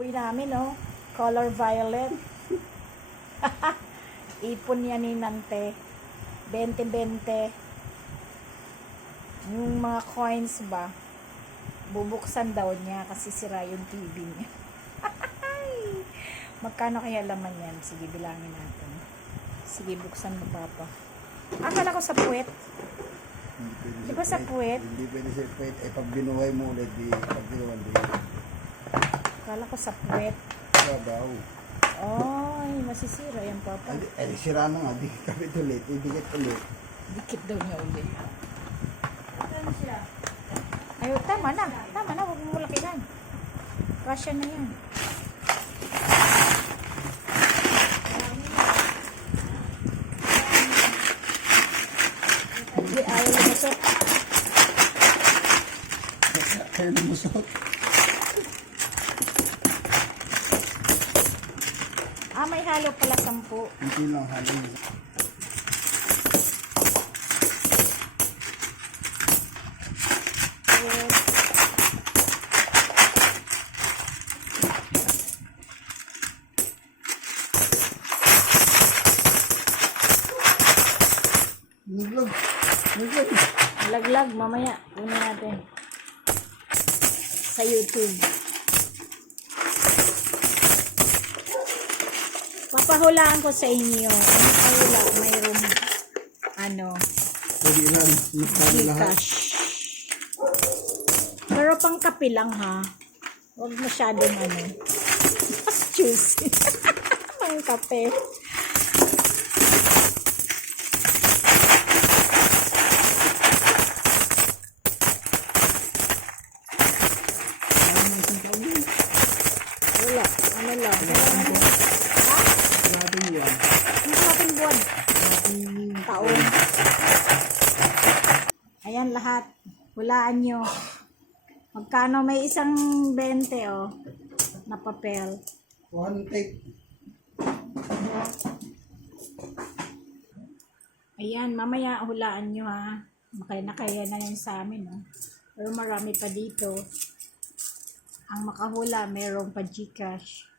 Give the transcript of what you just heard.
Uy namin, oh. Color violet. Ipon yan ni Nante. 20-20. Yung mga coins ba, bubuksan daw niya kasi sira yung TV niya. Magkano kaya laman yan? Sige, bilangin natin. Sige, buksan mo, Papa. Akala ko sa puwet. Di ba sa puwet? Hindi pwede sa puwet. Eh, pag binuhay mo ulit, di, pag binuhay di, Akala ko sa puwet. babaw. Ay, masisira yan, Papa. Ay, ay, sira na nga, di kapit ulit, idikit ulit. Dikit daw niya ulit. Ay, tama na. Tama na. Huwag mo lakihan. Kasya na yan. Hindi, ayaw lumusot. Kaya lumusot. Ah, may halo pala sampu. Hindi lang halin. Wait. Naglag. Naglag. Laglag, mamaya. Kunin natin. Sa YouTube. Papahulaan ko sa inyo. Ang pahula, mayroong ano, Pwede. Magkano lahat. Gcash. Pero pang kape lang ha. Huwag masyadong ano. Mas juicy. pang kape. Ano? Wala. Ano lang. Kailangan ha? Grabe yan. Ang ating buwan. Taon. Ayan lahat. Hulaan nyo. Magkano may isang 20 oh. Na papel. One take. Ayan, mamaya hulaan nyo ha. Makaya na kaya na yan sa amin. No? Pero marami pa dito. Ang makahula, meron pa Gcash.